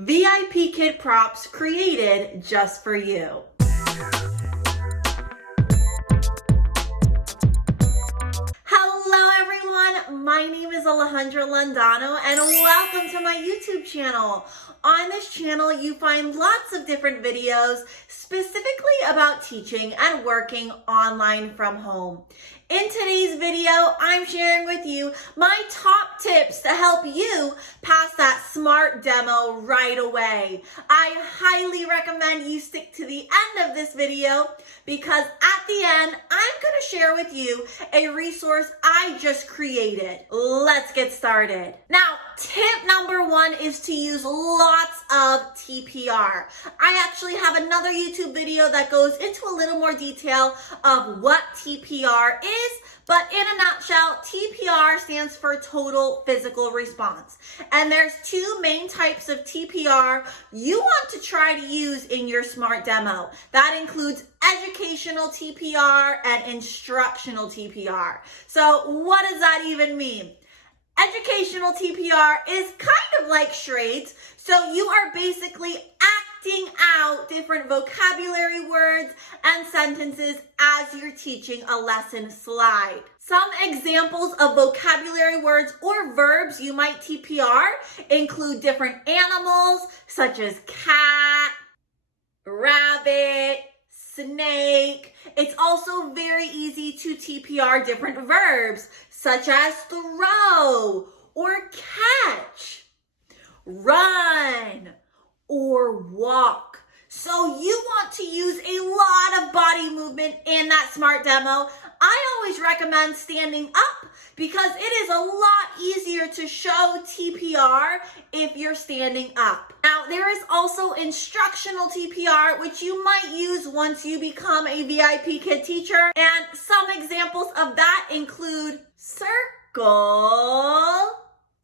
VIPKID props created just for you. Hello everyone, my name is Alejandra Londono and welcome to my YouTube channel. On this channel, you find lots of different videos specifically about teaching and working online from home. In today's video, I'm sharing with you my top tips to help you pass that SMART demo right away. I highly recommend you stick to the end of this video because at the end, I'm going to share with you a resource I just created. Let's get started. Now, tip number one is to use lots of TPR. I actually have another YouTube video that goes into a little more detail of what TPR is, but in a nutshell, TPR stands for Total Physical Response. And there's two main types of TPR you want to try to use in your SMART demo. That includes educational TPR and instructional TPR. So what does that even mean? Educational TPR is kind of like charades. So you are basically acting out different vocabulary words and sentences as you're teaching a lesson slide. Some examples of vocabulary words or verbs you might TPR include different animals such as cat, rabbit, snake. It's also very easy to TPR different verbs such as throw or catch, run, or walk. So you want to use a lot of body movement in that SMART demo. I always recommend standing up because it is a lot easier to show TPR if you're standing up. Now, there is also instructional TPR, which you might use once you become a VIPKID teacher. And some examples of that include circle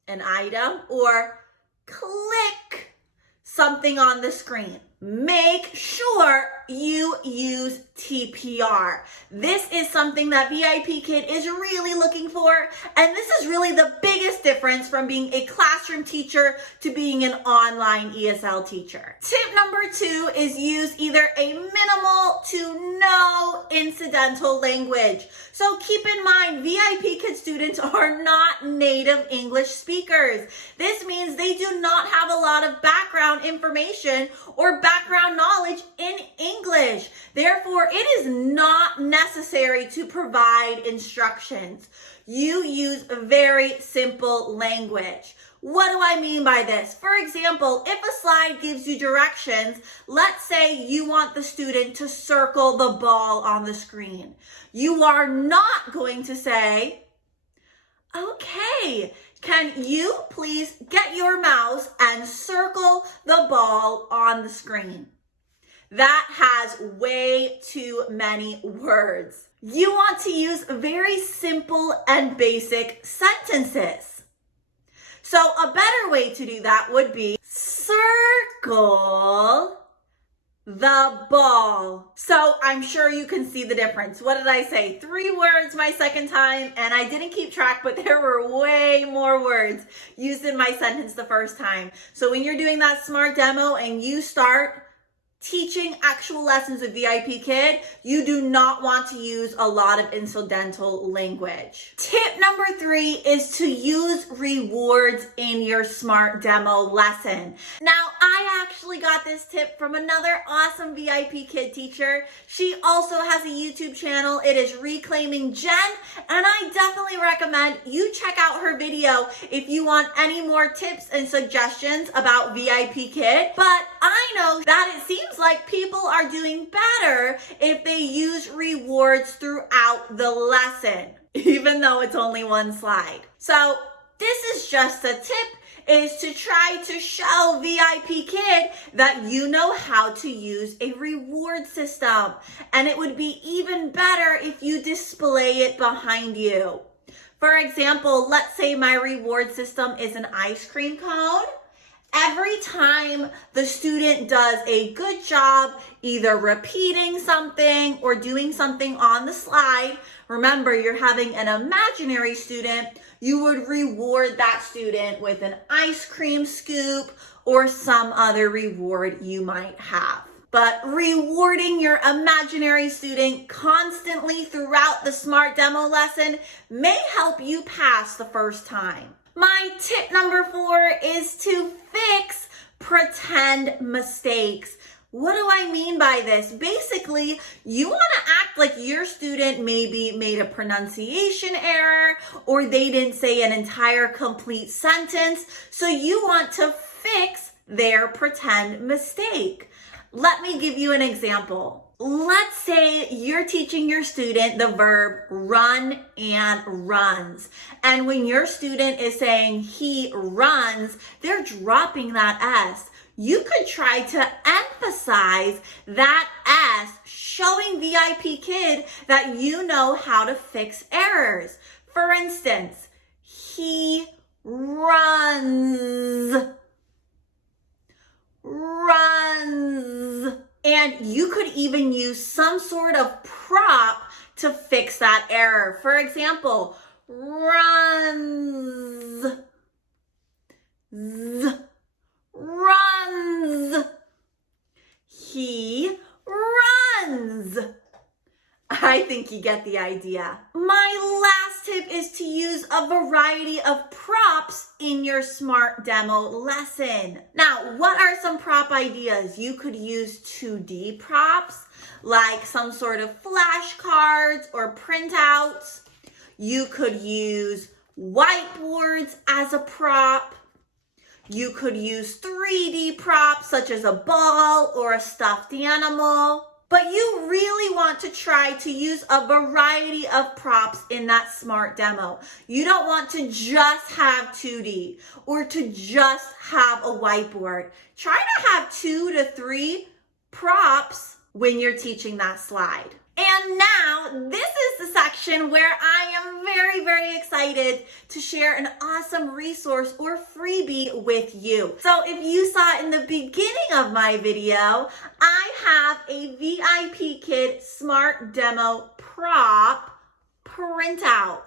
an item or click something on the screen. Make sure you use TPR. This is something that VIPKID is really looking for, and this is really the biggest difference from being a classroom teacher to being an online ESL teacher. Tip number two is use either a minimal to no incidental language. So keep in mind, VIPKID students are not native English speakers. This means they do not have a lot of background information or background knowledge in English. Therefore, it is not necessary to provide instructions. You use very simple language. What do I mean by this? For example, if a slide gives you directions, let's say you want the student to circle the ball on the screen. You are not going to say, okay, can you please get your mouse and circle the ball on the screen? That has way too many words. You want to use very simple and basic sentences. So a better way to do that would be circle the ball. So I'm sure you can see the difference. What did I say? 3 words my second time, and I didn't keep track, but there were way more words used in my sentence the first time. So when you're doing that SMART demo and you start teaching actual lessons with VIPKID, you do not want to use a lot of incidental language. Tip number 3 is to use rewards in your SMART demo lesson. Now, I actually got this tip from another awesome VIPKID teacher. She also has a YouTube channel. It is Reclaiming Jen, and I definitely recommend you check out her video if you want any more tips and suggestions about VIPKID. But I know that it seems like people are doing better if they use rewards throughout the lesson, even though it's only one slide. So this is just a tip, is to try to show VIPKID that you know how to use a reward system. And it would be even better if you display it behind you. For example, let's say my reward system is an ice cream cone. Every time the student does a good job either repeating something or doing something on the slide, remember you're having an imaginary student, you would reward that student with an ice cream scoop or some other reward you might have. But rewarding your imaginary student constantly throughout the Smart Demo lesson may help you pass the first time. My tip number 4 is to fix pretend mistakes. What do I mean by this? Basically, you want to act like your student maybe made a pronunciation error or they didn't say an entire complete sentence. So you want to fix their pretend mistake. Let me give you an example. Let's say you're teaching your student the verb run and runs. And when your student is saying he runs, they're dropping that S. You could try to emphasize that S, showing VIPKid that you know how to fix errors. For instance, he runs. And you could even use some sort of prop to fix that error. For example, runs. Runs. He runs. I think you get the idea. My last tip is to use a variety of props in your Smart Demo lesson. Now, what are some prop ideas? You could use 2D props, like some sort of flashcards or printouts. You could use whiteboards as a prop. You could use 3D props, such as a ball or a stuffed animal. But you really want to try to use a variety of props in that Smart Demo. You don't want to just have 2D or to just have a whiteboard. Try to have 2 to 3 props when you're teaching that slide. And now, this is the section where I am very, very excited to share an awesome resource or freebie with you. So if you saw in the beginning of my video, I have a VIPKid Smart Demo prop printout.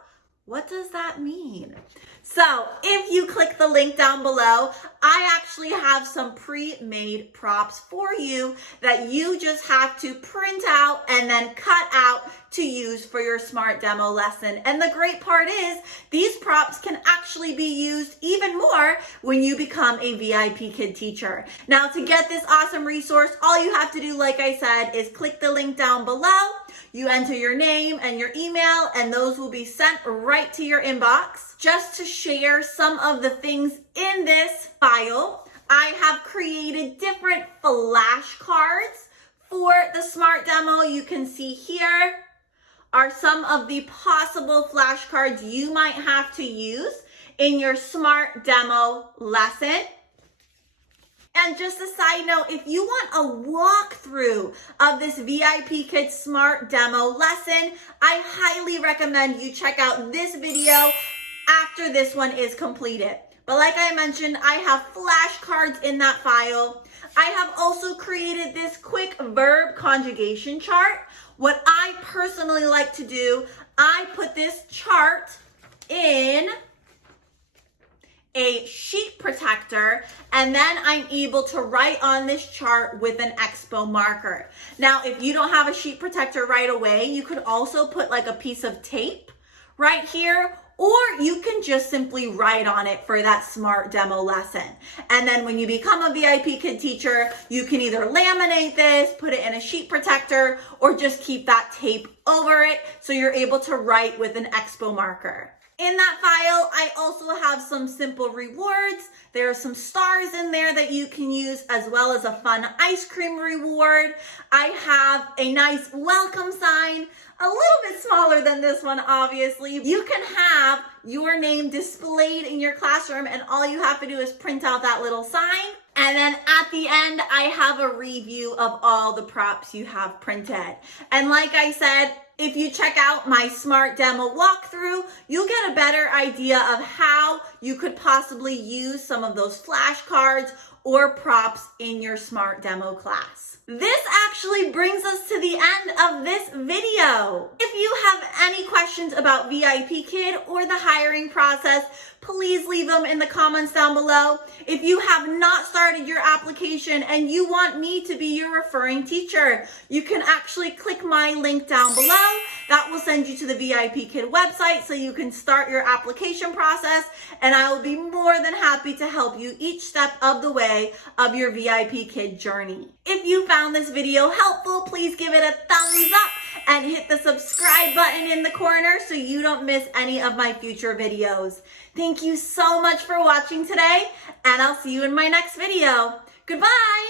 What does that mean? So if you click the link down below, I actually have some pre-made props for you that you just have to print out and then cut out to use for your Smart Demo lesson. And the great part is these props can actually be used even more when you become a VIPKid teacher. Now, to get this awesome resource, all you have to do, like I said, is click the link down below. You enter your name and your email, and those will be sent right to your inbox. Just to share some of the things in this file, I have created different flashcards for the Smart Demo. You can see here are some of the possible flashcards you might have to use in your Smart Demo lesson. And just a side note, if you want a walkthrough of this VIPKid Smart Demo lesson, I highly recommend you check out this video after this one is completed. But like I mentioned, I have flashcards in that file. I have also created this quick verb conjugation chart. What I personally like to do, I put this chart in a sheet protector, and then I'm able to write on this chart with an expo marker. Now, if you don't have a sheet protector right away, you could also put like a piece of tape right here, or you can just simply write on it for that Smart Demo lesson. And then when you become a VIPKid teacher, you can either laminate this, put it in a sheet protector, or just keep that tape over it so you're able to write with an expo marker. In that file, I also have some simple rewards. There are some stars in there that you can use, as well as a fun ice cream reward. I have a nice welcome sign, a little bit smaller than this one, obviously. You can have your name displayed in your classroom, and all you have to do is print out that little sign. And then at the end, I have a review of all the props you have printed. And like I said, if you check out my Smart Demo walkthrough, you'll get a better idea of how you could possibly use some of those flashcards or props in your smart demo class. This actually brings us to the end of this video. If you have any questions about VIPKID or the hiring process, please leave them in the comments down below. If you have not started your application and you want me to be your referring teacher, you can actually click my link down below. That will send you to the VIPKID website so you can start your application process, and I will be more than happy to help you each step of the way of your VIPKID journey. If you found this video helpful, please give it a thumbs up and hit the subscribe button in the corner so you don't miss any of my future videos. Thank you so much for watching today, and I'll see you in my next video. Goodbye!